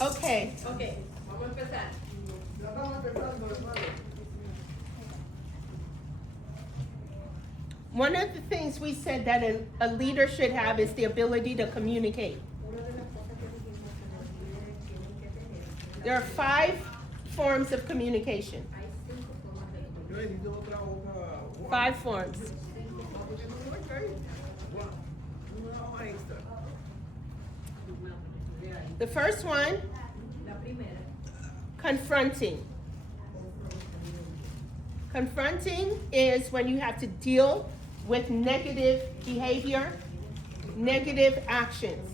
Okay. Okay, vamos a empezar. One of the things we said that a leader should have is the ability to communicate. There are 5 forms of communication. 5 forms. The first one, confronting. Confronting is when you have to deal with negative behavior, negative actions.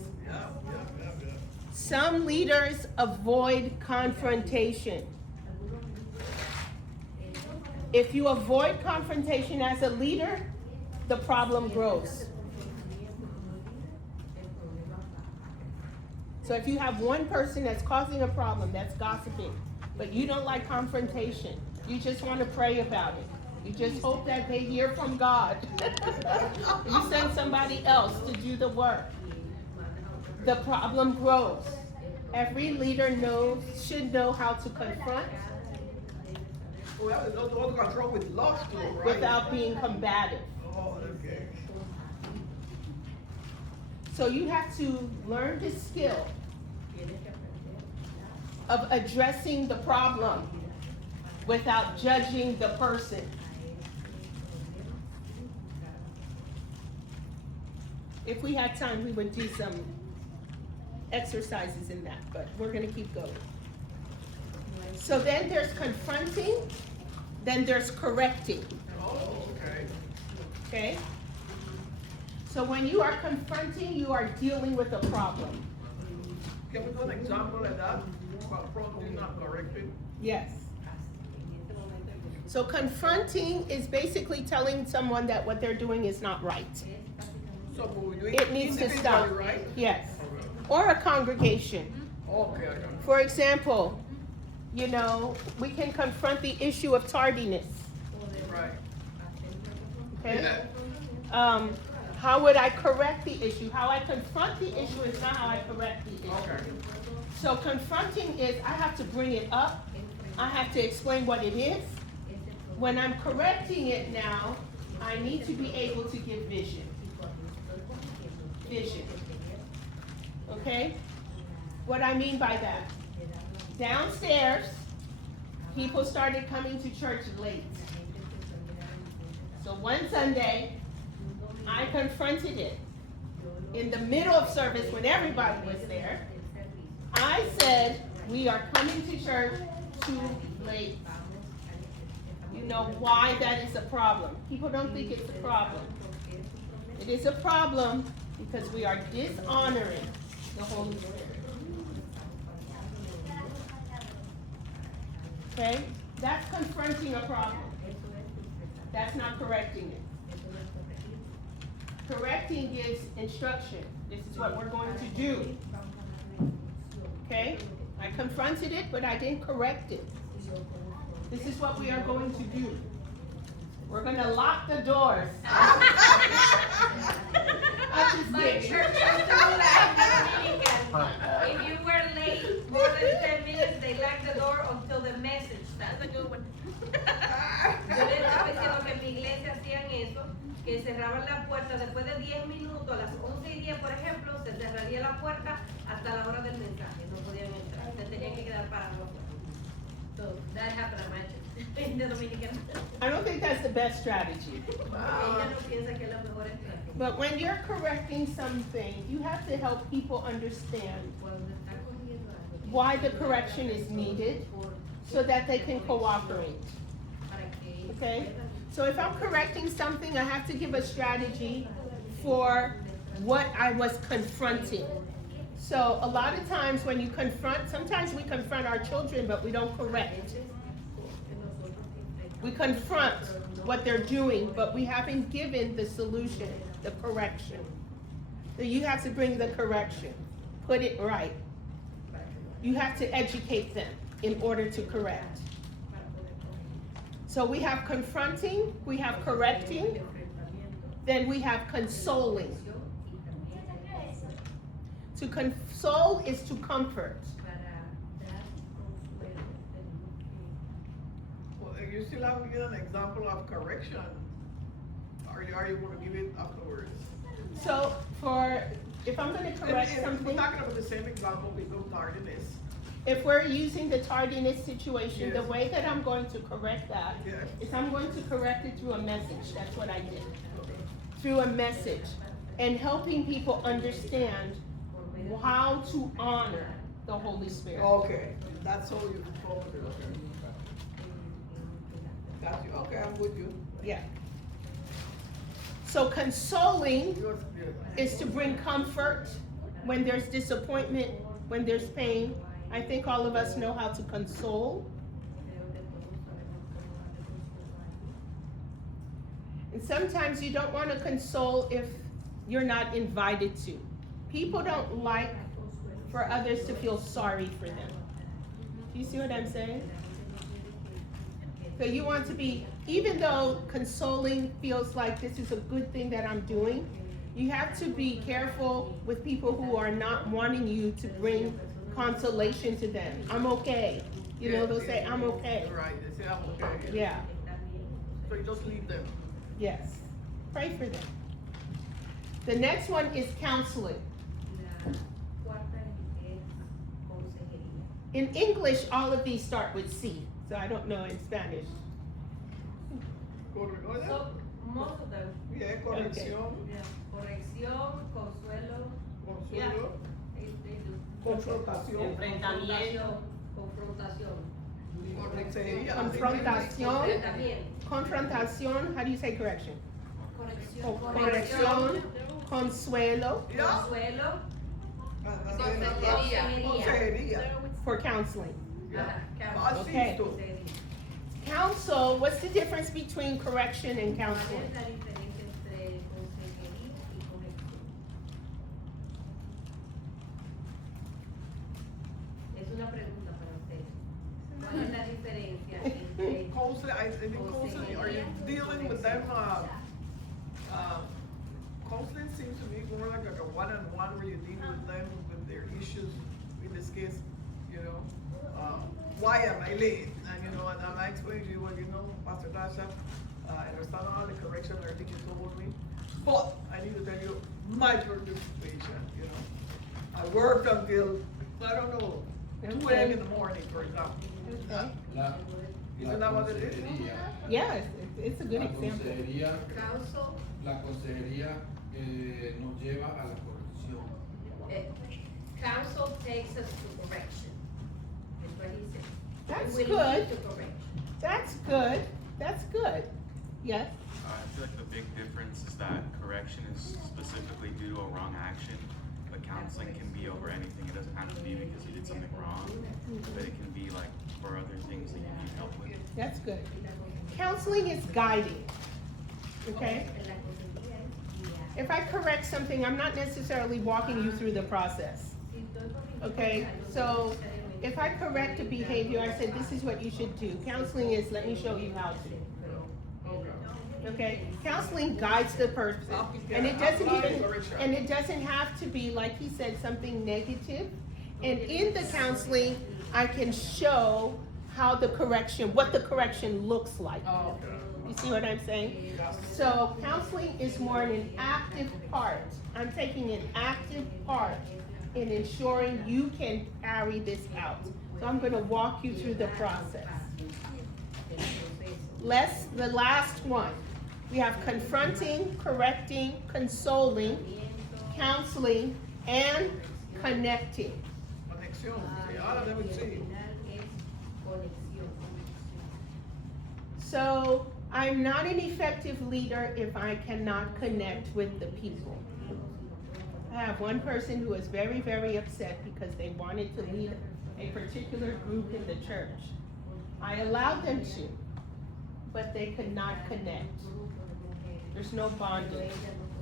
Some leaders avoid confrontation. If you avoid confrontation as a leader, the problem grows. So if you have one person that's causing a problem, that's gossiping, but you don't like confrontation, you just want to pray about it. You just hope that they hear from God. You send somebody else to do the work. The problem grows. Every leader should know how to confront without being combative. So you have to learn the skill of addressing the problem without judging the person. If we had time, we would do some exercises in that, but we're going to keep going. So then there's confronting, then there's correcting. Okay? So when you are confronting, you are dealing with a problem. Can we do an example of that? About problem not corrected? Yes. So confronting is basically telling someone that what they're doing is not right. So we do It needs to stop. individually, right? Yes. Or a congregation. Okay, I got it. For example, we can confront the issue of tardiness. Right. Okay? Yeah. How would I correct the issue? How I confront the issue is not how I correct the issue. Okay. So confronting is I have to bring it up. I have to explain what it is. When I'm correcting it now, I need to be able to give vision. Vision. Okay? What I mean by that? Downstairs, people started coming to church late. So one Sunday, I confronted it. In the middle of service, when everybody was there, I said, we are coming to church too late. You know why that is a problem. People don't think it's a problem. It is a problem because we are dishonoring the Holy Spirit. Okay? That's confronting a problem. That's not correcting it. Correcting gives instruction. This is what we're going to do. Okay? I confronted it, but I didn't correct it. This is what we are going to do. We're going to lock the doors. My church used to do that in Dominican. If you were late more than 10 minutes, they lock the door until the message. That's a good one. Yo le estaba diciendo que en mi iglesia hacían eso, que cerraban la puerta después de 10 minutos, a las 11:10 por ejemplo, se cerraría la puerta hasta la hora del mensaje, no podían entrar, se tenían que quedar parados afuera. So that happened at my church, in the Dominican. I don't think that's the best strategy. Ella no piensa que es la mejor estrategia. But when you're correcting something, you have to help people understand why the correction is needed so that they can cooperate. Okay? So if I'm correcting something, I have to give a strategy for what I was confronting. So a lot of times when you confront, sometimes we confront our children, but we don't correct. We confront what they're doing, but we haven't given the solution, the correction. So you have to bring the correction, put it right. You have to educate them in order to correct. So we have confronting, we have correcting, then we have consoling. To console is to comfort. Well, you still have to give an example of correction. Are you going to give it afterwards? So if I'm gonna correct We're something, talking about the same example with no tardiness. if we're using the tardiness situation, the Yes. way that I'm going to correct that Yes. is I'm going to correct it through a message. That's what I did. Through a message. And helping people understand how to honor the Holy Spirit. Okay, that's all you told me, okay. Got you, okay, I'm with you. Yeah. So consoling Yours, is to bring comfort when there's disappointment, when there's pain. I think all of us know how to console. And sometimes you don't want to console if you're not invited to. People don't like for others to feel sorry for them. Do you see what I'm saying? So you want to be, even though consoling feels like this is a good thing that I'm doing, you have to be careful with people who are not wanting you to bring consolation to them. I'm okay. You know, they'll say, I'm okay. Right, they say I'm okay. Yeah, So you just leave them. yes. Pray for them. The next one is counseling. In English, all of these start with C, so I don't know in Spanish. So, most of them. Yeah, corrección, Yeah. Corrección, consuelo. Yeah. consuelo, They do. confrontación, Confrontación. consejería. Confrontación. Enfrentamiento. Confrontación, how do you say correction? Corrección. Corrección, consuelo, Yeah. Consuelo. Consejería. for counseling. Ajá. Okay. Asisto. Counsel, what's the difference between correction and ¿Cuál counseling? es la diferencia entre consejería y corrección? Es una pregunta para usted. ¿Cuál es la diferencia entre Counseling, I think counseling, are you dealing with them, counseling seems to me more like a one-on-one where you deal with them, with their issues, in this case, you know, why am I late? And, you know, and I explain to you, well, you know, Pastor Natacha, I understand all the correction and everything you told me, but I need to tell you my personal situation, you know. I worked until, I don't know, 2 a.m. in the morning, for example. Okay. Isn't that what it is? Yeah, it's a good La example. consejería, counsel? la consejería nos lleva a la corrección. Counsel takes us to correction. Is what he said. That's We will good. lead to correction. That's good. That's good. Yes. I feel like the big difference is that correction is specifically due to a wrong action, but counseling can be over anything. It doesn't have to be because you did something wrong, but it can be like for other things that you need help with. That's good. Counseling is guiding. Okay? If I correct something, I'm not necessarily walking you through the process. Okay? So if I correct a behavior, I said, this is what you should do. Counseling is, let me show you how to. Okay? Counseling guides the person. And it doesn't have to be, like he said, something negative. And in the counseling, I can show how the correction, what the correction looks like. Oh, You see what I'm saying? So counseling is more an active part. I'm taking an active part in ensuring you can carry this out. So I'm gonna walk you through the process. The last one. We have confronting, correcting, consoling, counseling, and connecting. Conexión, sí, ahora deben sí. So I'm not an effective leader if I cannot connect with the people. I have one person who is very, very upset because they wanted to lead a particular group in the church. I allowed them to, but they could not connect. There's no bonding.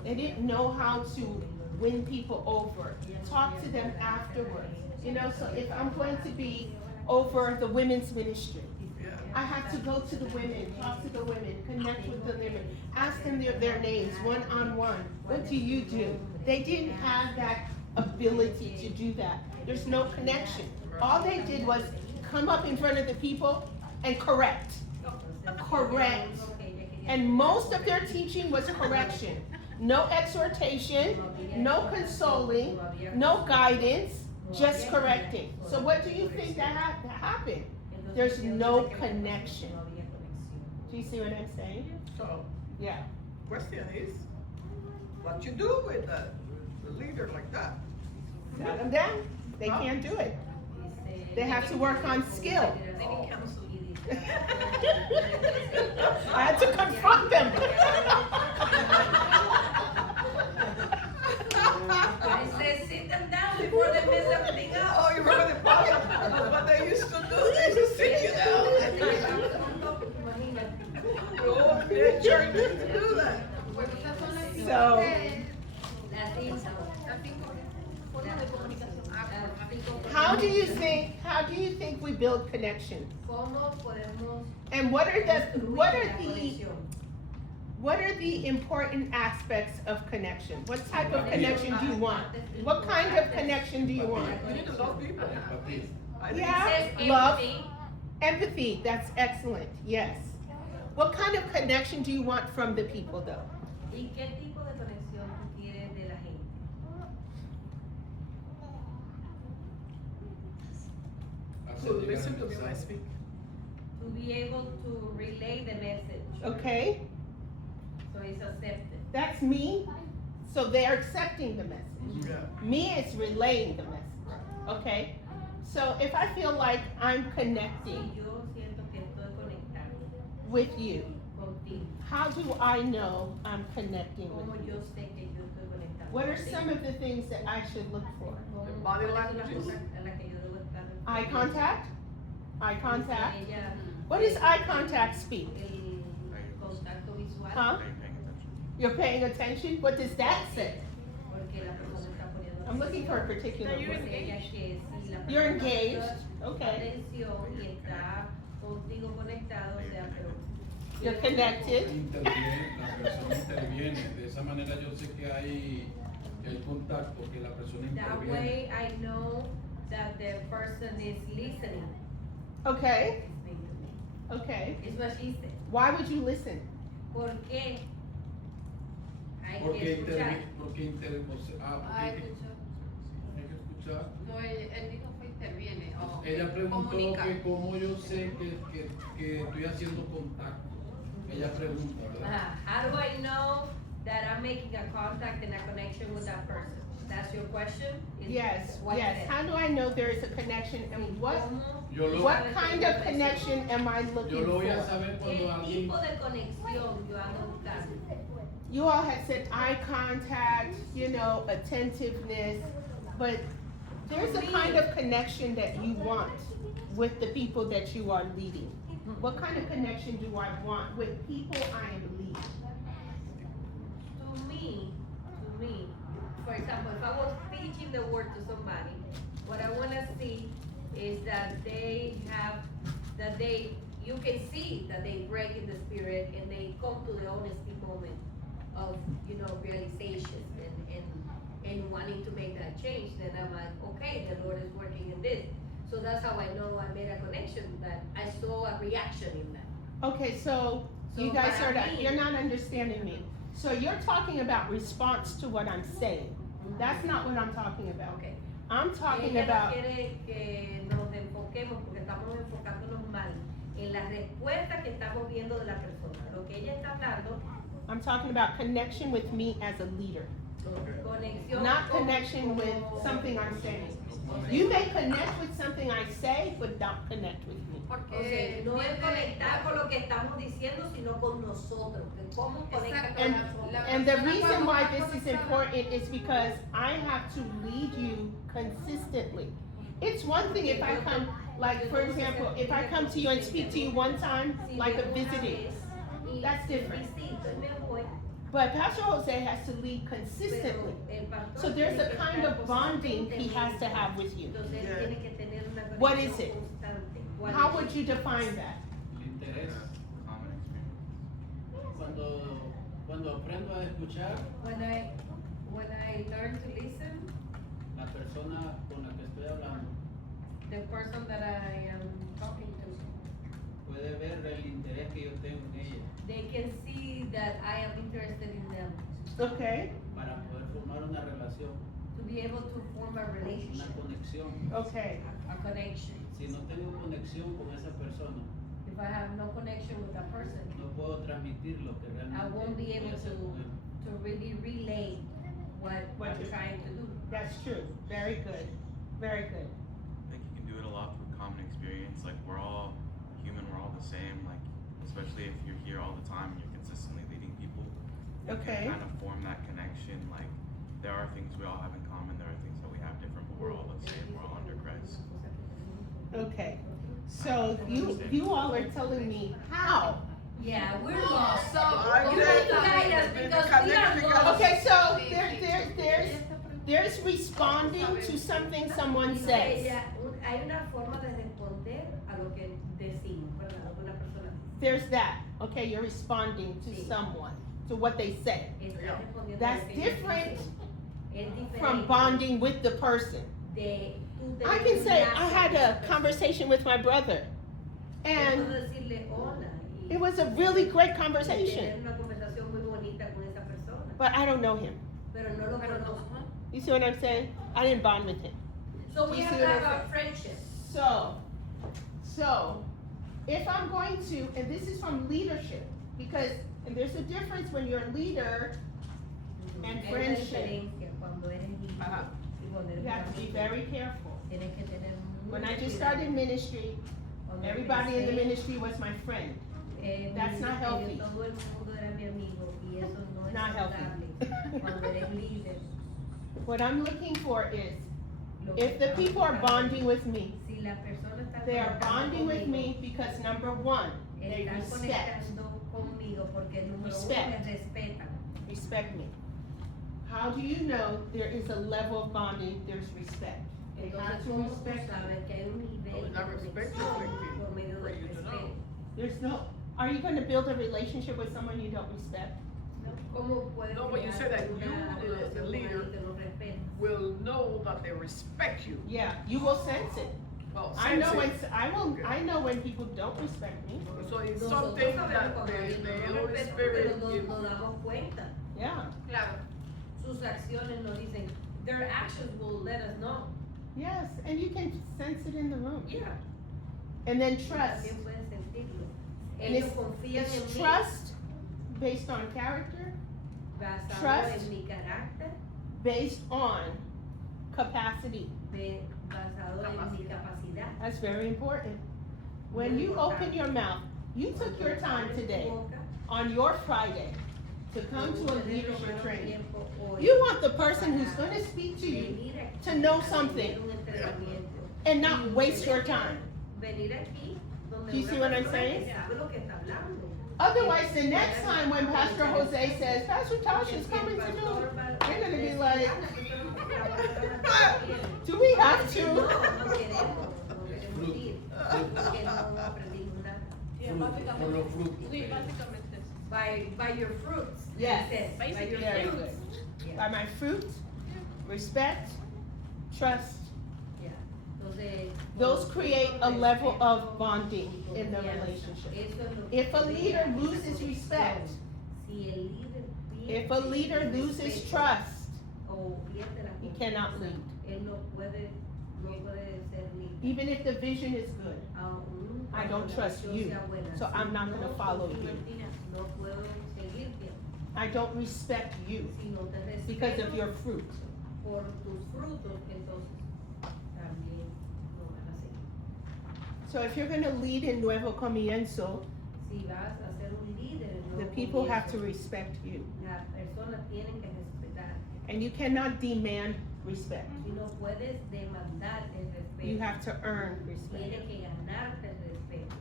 They didn't know how to win people over, talk to them afterwards. You know, so if I'm going to be over the women's ministry, I have to go to the women, talk to the women, connect with the women, ask them their names one-on-one. What do you do? They didn't have that ability to do that. There's no connection. All they did was come up in front of the people and correct. Correct. And most of their teaching was correction. No exhortation, no consoling, no guidance, just correcting. So what do you think that happened? There's no connection. Do you see what I'm saying? So, Yeah. question is, what you do with a leader like that? Shut them down. They can't do it. They have to work on skill. I had to confront them. I said, sit them down before they mess everything up. Oh, you remember the problem? That's what they used to do. They used to sit you down. Oh, their church used to do that. So, how do you think we build connection? And what are the important aspects of connection? What type of connection do you want? What kind of connection do you want? You need to love people. I think Yeah, love, empathy, that's excellent, yes. What kind of connection do you want from the people though? ¿Y qué tipo de conexión tú quieres de la gente? to listen to me when I speak. To be able to relay the message, Okay, so it's accepted. that's me, so they're accepting the message. Yeah. Me is relaying the message, okay? So if I feel like I'm Si connecting yo siento que estoy conectado with you, contigo, how do I know I'm connecting with ¿cómo you? yo sé que yo estoy conectado? What are contigo? some of the things that I should look for? The body ¿Cuáles son las languages? cosas en las que yo debo estar Eye pendiente? contact? Eye contact? Ella, What does eye contact speak? el contacto visual, Huh? Are you paying attention? You're paying attention? What does that say? porque la persona está poniendo I'm looking for a particular atención. word. Ella que si la You're persona engaged, está okay. atención y está contigo conectado, o sea, pero You're connected. Interviene, la persona interviene. De esa manera yo sé que hay contacto, que la persona that interviene. way I know that the person is listening. Okay, okay. Es what she said. Why would you listen? ¿Por qué? Hay que Porque escuchar. interviene, hay que escuchar. No, él dijo fue interviene. O Ella preguntó comunica. que cómo yo sé que estoy haciendo contacto. Ella pregunta, ¿verdad? How do I know that I'm making a contact and a connection with that person? That's your question? Is Yes, what yes. it is. How do I know there is a connection and what Yo lo, what kind of connection am I yo looking lo voy a for? saber cuando ¿Qué alguien. tipo de conexión yo ando buscando? You all had said eye contact, you know, attentiveness, but there's a kind of connection that you want with the people that you are leading. What kind of connection do I want with people I am leading? To me, for example, if I was teaching the word to somebody, what I wanna see is that you can see that they break in the spirit and they come to the honesty moment of, realization and wanting to make that change. Then I'm like, okay, the Lord is working in this. So that's how I know I made a connection, that I saw a reaction in that. Okay, so you So guys para are mí- you're not understanding me. So you're talking about response to what I'm saying. That's not what I'm talking about. Okay. I'm talking Ella about quiere que nos enfoquemos, porque estamos enfocándonos mal en la respuesta que estamos viendo de la persona. Lo que ella está hablando, I'm talking about connection with me as a leader, conexión. not con- connection with con- something I'm saying. You may connect with something I say, but not connect with me. O sea, Porque no es conectar con lo que estamos diciendo, sino con nosotros. Que cómo conecta con And, nosotros. and the reason why this is important is because I have to lead you consistently. It's one thing if I come, like for example, if I come to you and speak to you one time, like a visiting, that's different. But Pastor Jose has to lead consistently. So there's a kind of bonding he has to have with you. What is it? How would you define that? Yeah, common experience. Cuando aprendo a escuchar, When I learn to listen, the person that I am talking to. Puede ver el interés que yo tengo en ella They can see that I am interested in them, Okay, para poder formar una relación, to be able to form a una relationship, conexión. okay. a connection. Si no tengo conexión con esa persona, If I have no connection with that person, no puedo transmitir lo que realmente I won't be able voy a hacer con él. to really relay what What I'm you're- trying to do. That's true. Very good. Very good. I think you can do it a lot through common experience. Like we're all human, we're all the same. Like especially if you're here all the time and you're consistently leading people, you Okay. can kind of form that connection. Like there are things we all have in common. There are things that we have different, but we're all the same. We're all under Christ. Okay. So you all are telling me how. Yeah, we're lost, so I you get need to it. guide us And because we connect are because- lost. Okay, so there's responding to something someone Dice says. ella, hay una forma de responder a lo que decimos, ¿verdad? Lo que una persona There's that. Okay, you're responding to Sí. someone, to what they say. está Yeah. respondiendo a That's lo que ellos different dicen. Es From diferente bonding with the person. de tú I tener can un say lazo I had con esa a persona. conversation with my brother, Yo and puedo decirle hola y it was a really great tener conversation, una conversación muy bonita con esa persona, but I don't know him. pero no lo conozco. You see what I'm saying? I didn't bond with him. So we You have see to what I'm have a friendship. So, if I'm going to, and this is from leadership, because, and there's a difference when you're a leader, And Es la friendship. diferencia cuando eres líder Ajá. y cuando eres you have to be very careful. Tienes que tener When I mucho just cuidado. started ministry, Cuando everybody in the empecé, ministry was my friend. That's not healthy. Todo el mundo era mi amigo y eso no es Not healthy. saludable. Cuando eres líder, What I'm looking for is, lo que if the estamos people are buscando- bonding with me, si la persona está they are conectando bonding with conmigo, me because number one, they están respect, conectando conmigo porque número uno Respect. me respetan. respect me. How do you know there is a level of bonding, there's respect? They Entonces, have to ¿cómo tú respect me. sabes que hay un nivel Well, de that respect is conexión like por medio for del you to know. respeto? There's no, are you gonna build a relationship with someone you don't respect? ¿Cómo puedes No, but you crear said that una you, relación the con leader, alguien que no respetas? will know that they respect you. Yeah, you will sense it. Well, I know when, sense it. I know when people don't respect me. So it's Nosotros something sabemos that cuando alguien the no Holy respeta, Spirit pero gives. nos damos cuenta. Yeah, Claro. Sus acciones nos dicen, their actions will let us know. yes, and you can sense it in the room. Yeah. And then Y trust. también pueden sentirlo. And Ellos confían en It's mí, trust based on character, basado trust. en mi carácter, based on capacity. basado en mi capacidad. That's very important. When you open your mouth, you took your time today, on your Friday, to come to a leadership training. You want the person who's gonna speak to you to know something and not waste your time. Do you see what I'm saying? Otherwise, the next time when Pastor Jose says, Pastor Tasha's coming to do, they're gonna be like, do we have to? No, no queremos, no queremos ir, porque no aprendimos nada. Por los frutos. Sí, básicamente. By your fruits. Yes. it says, by your Very fruits. good. Yeah. By my fruit, respect, trust, Yeah. Entonces, those con- create a con level respeto of bonding y in the confianza. relationship. Eso es lo que If a crea leader esa loses conexión. respect, Si el líder if a leader pierde loses respeto trust, o pierde la he confianza, cannot lead. él no puede ser líder. Even if the vision is good, Aún I cuando don't la trust visión you, sea buena, so si I'm not no gonna follow confío you. en ti, no puedo seguirte. I don't respect you Si no te because of respeto your fruit. por tus frutos, entonces también no van a seguir. So if you're gonna lead in Nuevo Comienzo, Si vas a ser un líder, en the nuevo people have comienzo, to respect you. las personas tienen que respetar. And you cannot demand respect. Y no puedes demandar el respeto. You have to earn respect. Tienes que ganarte el respeto.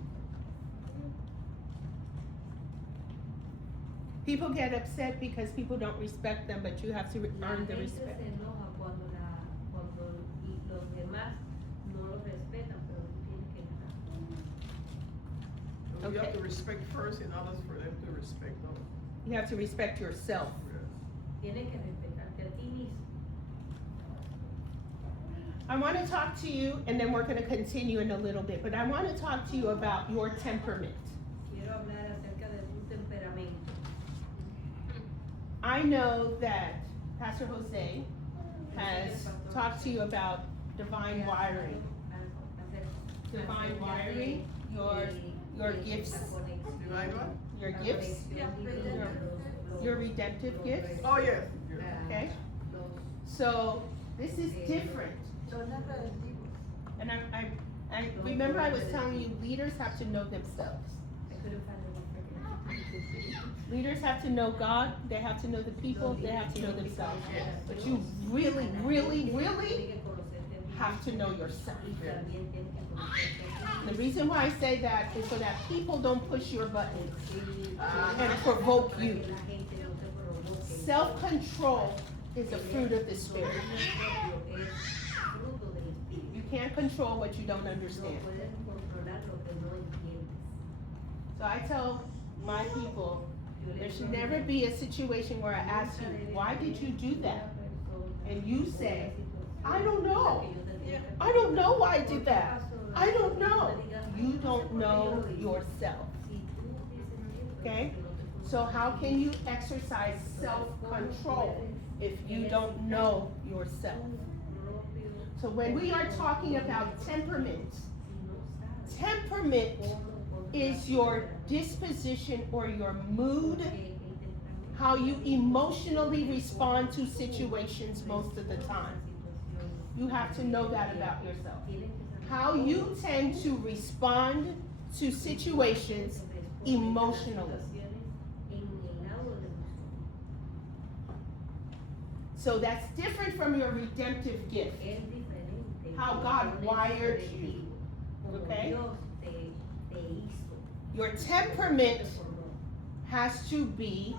People get upset because people don't respect them, but you have to La earn the gente respect. se enoja cuando los demás no los respetan, pero tú tienes que ganar. So you have Okay. to respect first in order for them to respect others. You have to respect yourself. Tienes que respetarte a ti mismo. I want to talk to you, and then we're going to continue in a little bit, but I want to talk to you about your temperament. Quiero hablar acerca de tu temperamento. I know that Pastor Jose has talked to you about divine wiring. Divine wiring, your gifts, Divine what? your gifts, your redemptive gifts, Oh, yes. okay? So this is different. And I remember I was telling you, leaders have to know themselves. Leaders have to know God, they have to know the people, they have to know themselves. But you really, really, really have to know yourself. The reason why I say that is so that people don't push your buttons and provoke you. Self-control is a fruit of the Spirit. You can't control what you don't understand. So I tell my people, there should never be a situation where I ask you, why did you do that? And you say, I don't know. I don't know why I did that. I don't know. You don't know yourself. Okay? So how can you exercise self-control if you don't know yourself? So when we are talking about temperament, temperament is your disposition or your mood, how you emotionally respond to situations most of the time. You have to know that about yourself. How you tend to respond to situations emotionally. So that's different from your redemptive gift. How God wired you. Okay? Your temperament has to be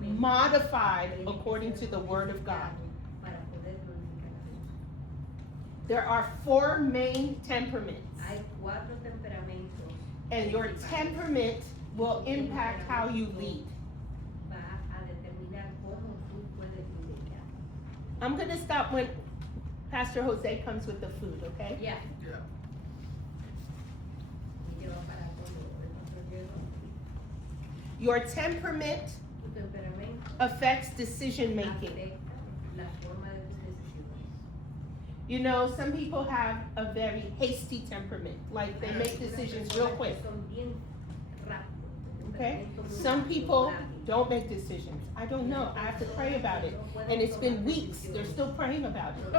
modified according to the Word of God. There are 4 main temperaments. And your temperament will impact how you lead. I'm going to stop when Pastor Jose comes with the food, okay? Yeah. Yeah. Your temperament affects decision making. You know, some people have a very hasty temperament, like they make decisions real quick. Okay? Some people don't make decisions. I don't know. I have to pray about it. And it's been weeks. They're still praying about it.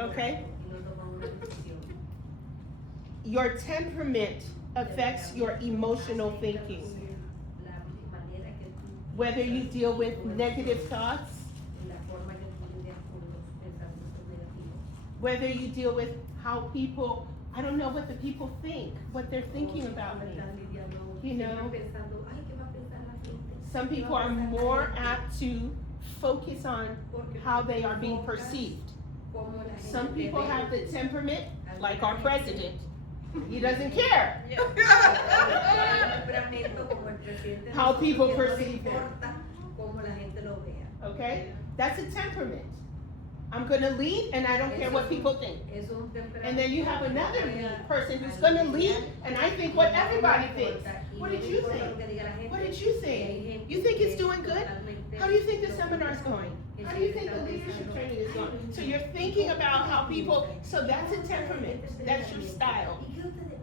Okay? Your temperament affects your emotional thinking. Whether you deal with negative thoughts, whether you deal with how people, I don't know what the people think, what they're thinking about me. You know, some people are more apt to focus on how they are being perceived. Some people have the temperament, like our president. He doesn't care how people perceive him. Okay? That's a temperament. I'm going to lead and I don't care what people think. And then you have another person who's going to lead and I think what everybody thinks. What did you think? What did you think? You think it's doing good? How do you think the seminar's going? How do you think the leadership training is going? So you're thinking about how people, so that's a temperament. That's your style.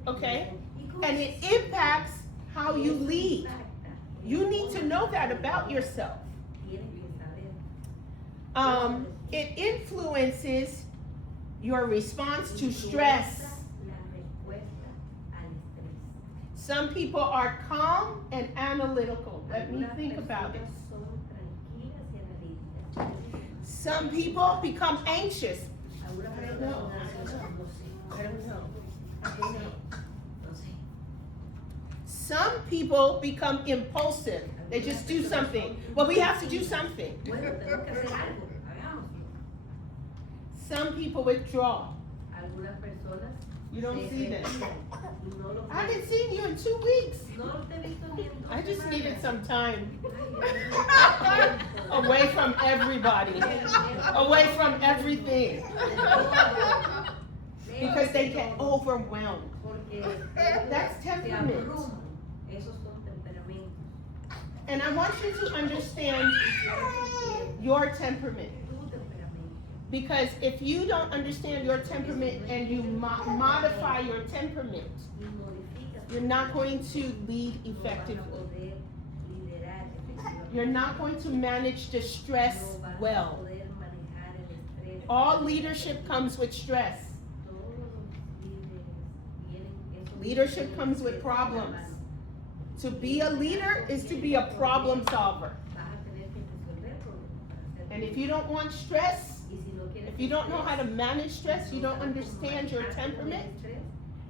Okay? And it impacts how you lead. You need to know that about yourself. It influences your response to stress. Some people are calm and analytical. Let me think about it. Some people become anxious. I don't know. Some people become impulsive. They just do something. Well, we have to do something. Some people withdraw. You don't see them. I haven't seen you in 2 weeks. I just needed some time. away from everybody, away from everything, because they get overwhelmed. That's temperament. And I want you to understand your temperament. Because if you don't understand your temperament and you modify your temperament, you're not going to lead effectively. You're not going to manage the stress well. All leadership comes with stress. Leadership comes with problems. To be a leader is to be a problem solver. And if you don't want stress, if you don't know how to manage stress, you don't understand your temperament,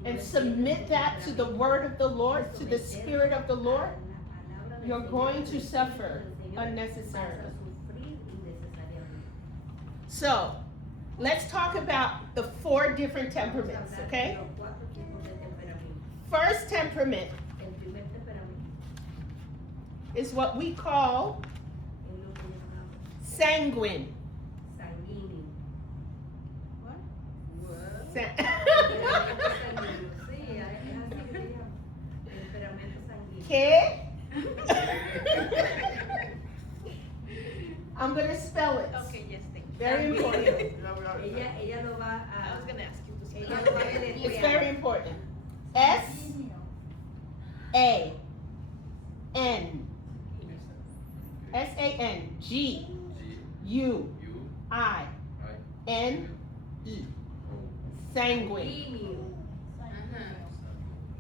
and submit that to the word of the Lord, to the Spirit of the Lord, you're going to suffer unnecessarily. So, let's talk about the 4 different temperaments, okay? First temperament is what we call sanguine. ¿Qué? I'm gonna spell it. Okay, yes, thank you. Very important. Ella lo va a. I was gonna ask you to say. Ella lo va a It's deletrear. very important. S-A-N-G-U-I-N-E. Sanguine.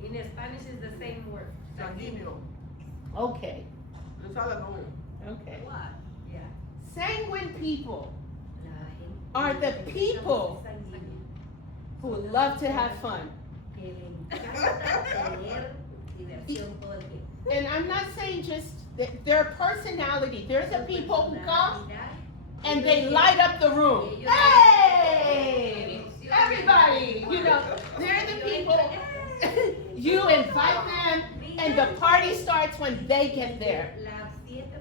In Spanish is the same word. Sanguíneo. Okay. Esa la no. Okay. Yeah. Sanguine people La gente are the people sanguínea, who love to have fun. que le encanta tener diversión todo el tiempo. And I'm not saying just their personality. There's the people who come and they light up the room. Hey! Everybody! You know, they're the people, you invite them and the party starts when they get there.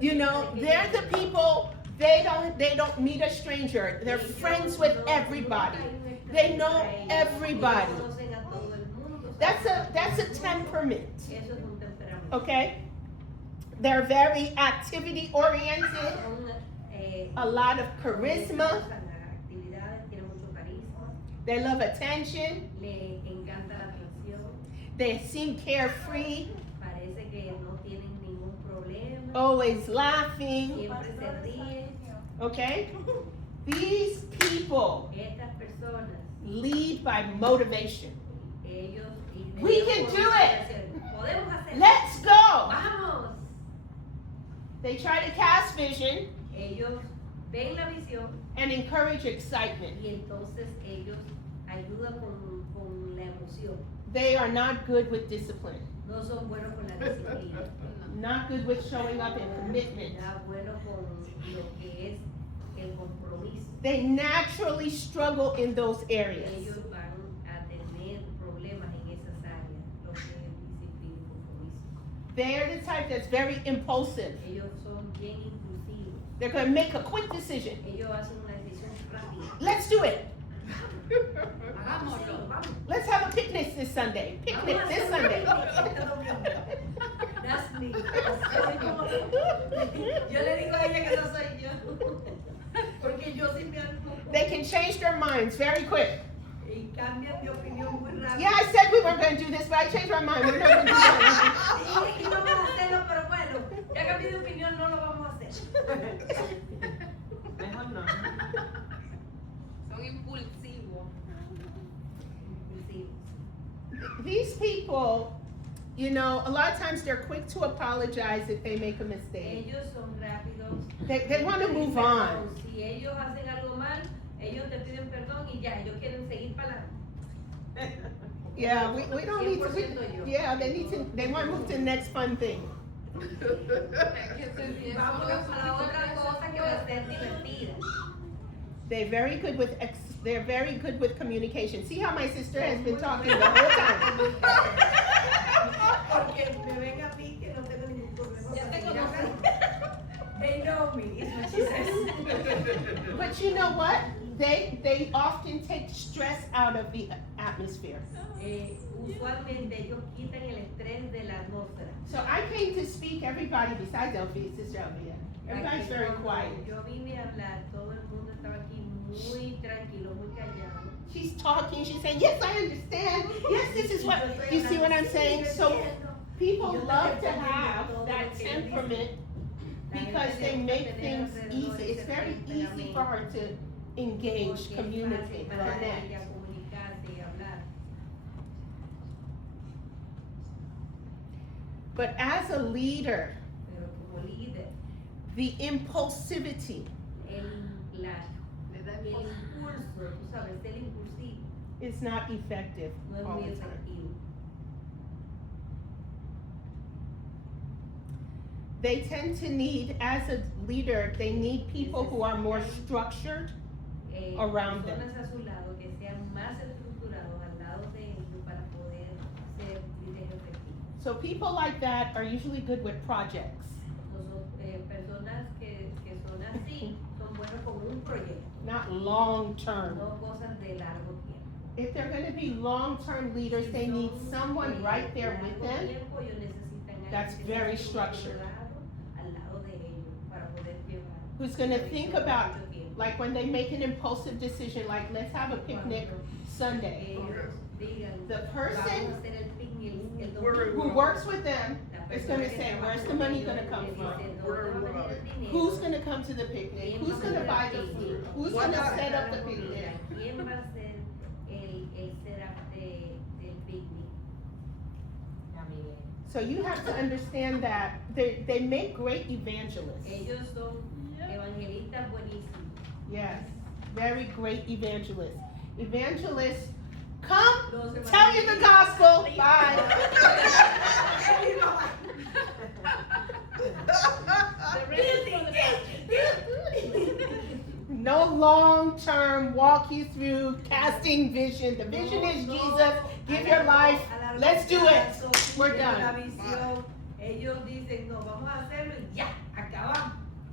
You know, they're the people, they don't meet a stranger. They're friends with everybody. They know everybody. That's a temperament. Okay? They're very activity oriented, a lot of charisma. They love attention. Le encanta la atención, They seem carefree, parece que no tienen ningún problema, always laughing. siempre se ríen. Okay? These people Estas personas, lead by motivation. ellos We can do it. Podemos hacerlo. Let's go. Vamos. They try to cast vision Ellos ven la visión and encourage excitement. y entonces ellos ayudan con la emoción. They are not good with discipline, No son buenos con la disciplina. not good with showing up in commitment. Nada bueno con lo que es el compromiso. They naturally struggle in those areas. Ellos van a tener problemas en esas áreas, lo que es disciplina y compromiso. They're the type that's very impulsive. Ellos son bien impulsivos. They're going to make a quick decision. Ellos hacen una decisión rápida. Let's do it. Hagámoslo. Vamos. Let's have a picnic this Sunday. Picnic Vamos a this hacer Sunday. un picnic este domingo. That's me. Así como- Yo le digo a ella que no soy yo. Porque yo sí me antojo. They can change their minds very quick. Y cambian de opinión muy rápido. Yeah, I said we weren't going to do this, but I changed my mind. We're not going to do that. Sí, íbamos a hacerlo, pero bueno, ya cambié de opinión, no lo vamos a hacer. Mejor no. Son impulsivos. Impulsivos. These people, you know, a lot of times they're quick to apologize if they make a mistake. Ellos son rápidos. They want to move on. Si ellos hacen algo mal, ellos te piden perdón y ya, ellos quieren seguir para adelante. Yeah, we don't need to. 100% yo. Yeah, they want to move to the next fun thing. Vamos a la otra cosa que va a ser divertida. They're very good with communication. See how my sister has been talking the whole time. Porque me ven a mí que no tengo ningún problema. Ya te para conozco. They know know me, is what she says. But you know what? They often take stress out of the atmosphere. Usualmente ellos quitan el estrés de la atmósfera. So I came to speak, everybody besides Elvia, Sister Elvia. Everybody's very quiet. Yo vine a hablar, todo el mundo estaba aquí muy tranquilo, muy callado. She's talking, she's saying, yes, I understand. Yes, this is what, you see what I'm saying? So people love to have that temperament because they make things easy. It's very easy for her to engage, communicate, connect. But as a leader, the impulsivity is not effective all the time. They tend to need, as a leader, they need people who are more structured around them. So people like that are usually good with projects. Personas que son así son buenos con un proyecto. Not long term. No cosas de largo tiempo. If they're going to be long-term leaders, they need someone right there with them that's very structured. Who's going to think about, like when they make an impulsive decision, like let's have a picnic Sunday. The person who works with them is going to say, where's the money going to come from? Who's going to come to the picnic? Who's going to buy the food? Who's going to set up the picnic? So you have to understand that they make great evangelists. Ellos son evangelistas buenísimos. Yes, very great evangelists. Evangelists come, tell you the gospel, bye. No long-term walk you through casting vision. The vision is Jesus. Give your life. Let's do it. We're done.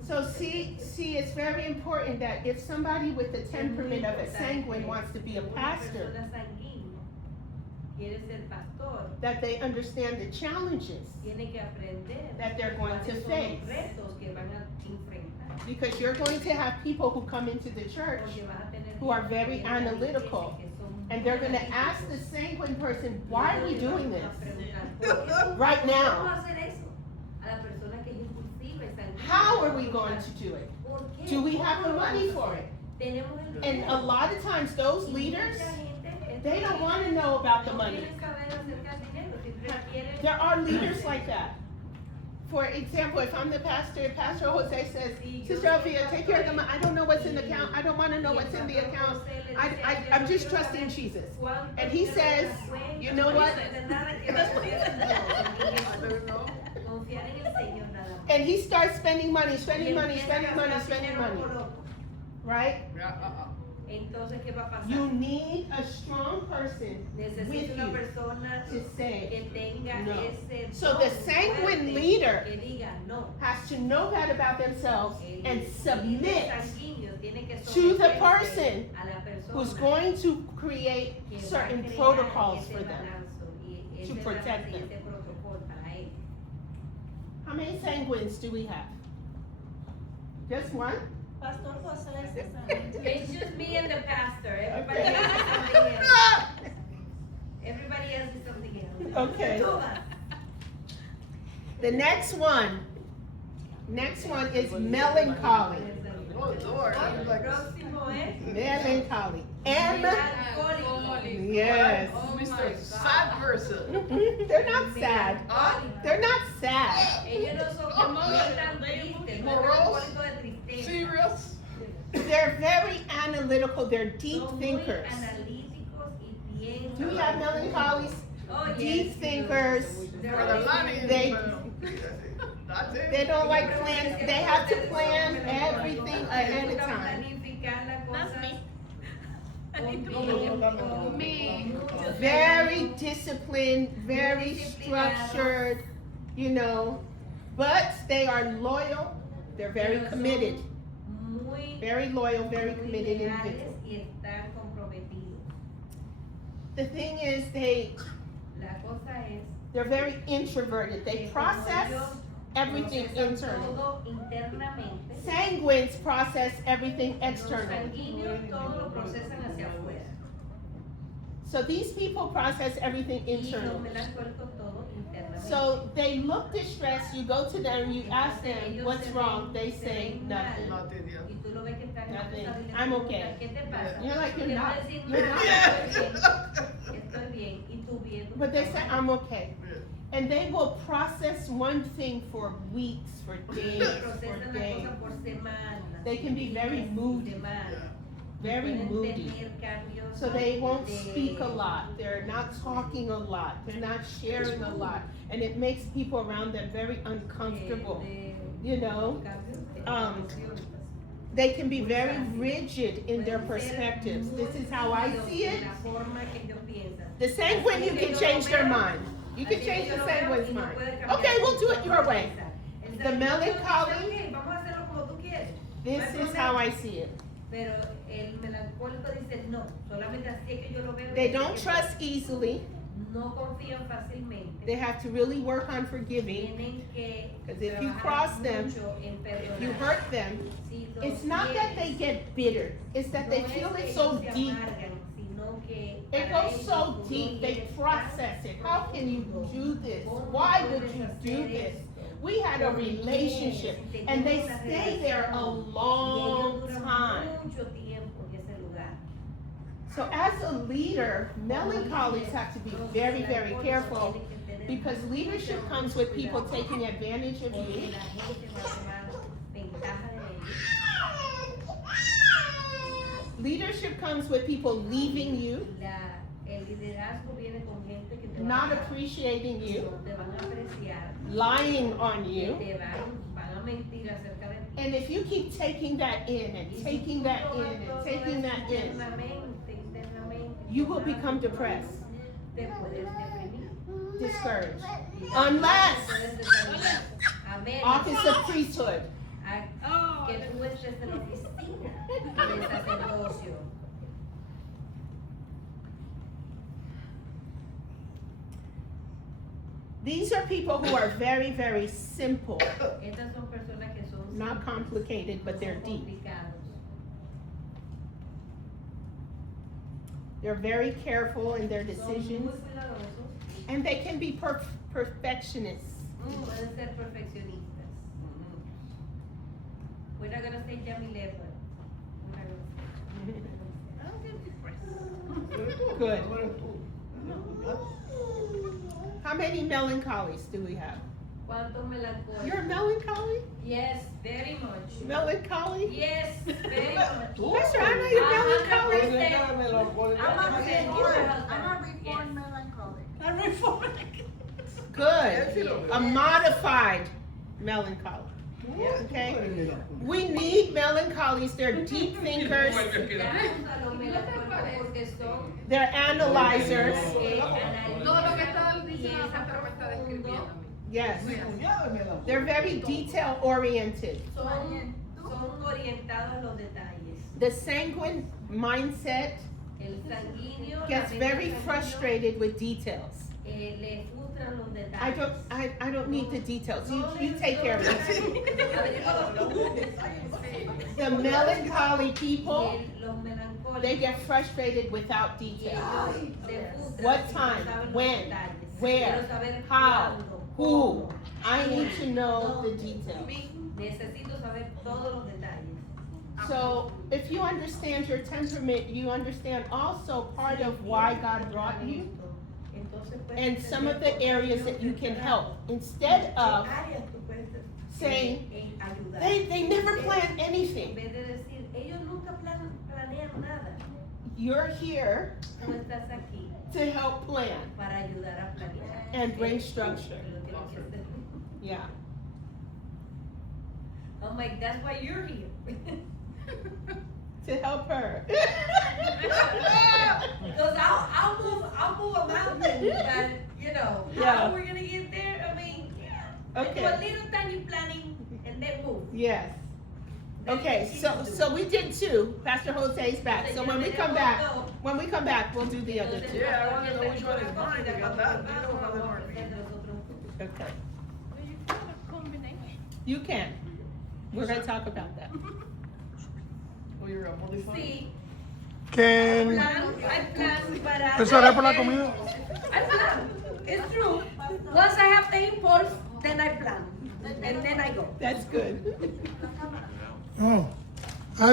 So see, it's very important that if somebody with the temperament of a sanguine wants to be a pastor, that they understand the challenges that they're going to face. Because you're going to have people who come into the church who are very analytical, and they're going to ask the sanguine person, why are we doing this right now? How are we going to do it? Do we have the money for it? And a lot of times those leaders, they don't want to know about the money. There are leaders like that. For example, if I'm the pastor, Pastor Jose says, Sister Alfia, take care of the money. I don't know what's in the account. I don't want to know what's in the account. I'm just trusting Jesus. And he says, you know what? And he starts spending money. Right? You need a strong person with you to say no. So the sanguine leader has to know that about themselves and submit to the person who's going to create certain protocols for them to protect them. How many sanguines do we have? Just one? It's just me and the pastor. Everybody else is something else. Okay. The next one is melancholy. Oh Lord, I'm like, Melancholy. Yes. Mr. Sad person. They're not sad. They're not sad. Serious? They're very analytical. They're deep thinkers. Do we have melancholies? Deep thinkers. They don't like plans. They have to plan everything ahead of time. Very disciplined, very structured, but they are loyal They're very Pero son committed, muy, very loyal, very muy committed leales individuals. y están comprometidos. The thing is, La cosa es they're very introverted. They que como process ellos everything procesan internally. todo internamente, Sanguines process everything los externally. sanguíneos todo lo procesan hacia afuera. So these people process everything Y los internally. melancólicos todo internamente. So they look distressed, you go to them, you ask Entonces, them, ellos what's se wrong? ven- They se say ven nothing. mal. Nothing, yeah. Y tú lo ves que están Nothing. estresados y le I'm preguntas, okay. ¿qué te pasa? You're like, Y you're te va not. a decir, You're "No, not. estoy bien, y tú bien. But they say, I'm okay. Yeah. And they will process one thing for weeks, for days, for Procesan la days. cosa por semanas. They can be very días, moody. semanas. Very Pueden moody. tener cambios So they won't de- speak a lot. They're not talking a lot. They're not sharing a lot. And it makes people around them very uncomfortable. You know? They can be very rigid in their perspectives. This is how I see it. La forma que ellos piensan. The sanguine, you can change their mind. You can Así change que the yo lo veo sanguine's y no mind. puede cambiar Okay, we'll su do it your forma de way. pensar. El The sanguíneo melancholy, dice, "Ok, vamos a hacerlo como tú quieres." This No hay is problema. how I see it. Pero el melancólico dice, no, solamente así es que yo lo veo. They y así don't que trust easily. no confían fácilmente. They have to really work on forgiving. Tienen que 'Cause if you trabajar cross them, mucho en If you perdonar. hurt them, Si los it's not that they hieres, get bitter. It's that they no feel es it que so ellos se deep. amargan, sino que It para goes ellos so uno deep. They hiere process it. How can you do this? ¿Cómo Why puedes would you hacer do this? esto? We had a ¿Por qué? relationship, Si and they teníamos una stay there a relación, long y ellos duran time. mucho tiempo en ese lugar. So as a leader, melancholies have to be very, very careful because leadership comes with people taking advantage of Porque you. la gente va a tomar ventaja de ellos. Leadership comes with people leaving you, El liderazgo viene con gente que te not van a, appreciating you, no te van a apreciar, lying on que you. te van a mentir acerca de ti. And if you keep taking that in and Y si taking tú that tomas in and todo taking eso that in, internamente, you will become depressed, te puedes deprimir. discouraged. Y Unless- te puedes desanimar. A menos Office of priesthood. que tú estés en la oficina del sacerdocio. These are people who are very, very simple, Estas son personas que son not complicated, but they're son deep. complicados. They're very careful in their Son muy decisions, cuidadosos. and they can be perfectionists. Pueden ser perfeccionistas. We're not gonna say Jamie Leopard. We're not gonna say. I don't get depressed. Good. How many melancholies do we have? ¿Cuánto melancólico? You're melancholy? Yes, very much. Melancholy? Yes, very much. Pastor, I know you're melancholy. 100%. I'm not saying you I'm a reformed melancholic. Good. A modified melancholy. Okay? We need melancholies. They're deep thinkers. They're analyzers. Todo lo que está diciendo la pastora me está describiendo a mí. Yes. They're very detail oriented. Son orientados a los detalles. The sanguine mindset El sanguíneo gets la mente very sanguíneo, frustrated with details. Le frustran los detalles. I don't need the details. You take care of it. The melancholy people, they get frustrated without details. What time? When? Where? How? Who? I need to know the details. Necesito saber todos los detalles. So if you understand your temperament, you understand also part of why God brought you and some of the areas that you can help. Instead of saying, they never plan En anything. vez de decir, ellos nunca planean nada. You're here Tú estás aquí to help plan para ayudar a planear. and bring structure. Lo tienes que hacer. Yeah. I'm like, that's why you're here. To help her. Because I'll move a mountain, but you know, Yeah. how we're gonna get there, I mean, yeah. I do Okay. a little tiny planning and and then move. Yes. Okay, so we did two. Pastor Jose's back. So when we come back, we'll do the other two. Yeah, I wanna know which one is mine, you got that, you know how they mark me. Okay. You can. We're gonna talk about that. Oh, you're a modifier? Sí, Que I plan para. eso era por la comida. I plan, it's true. Once I have the impulse, then I plan, and then I go. That's good. Oh.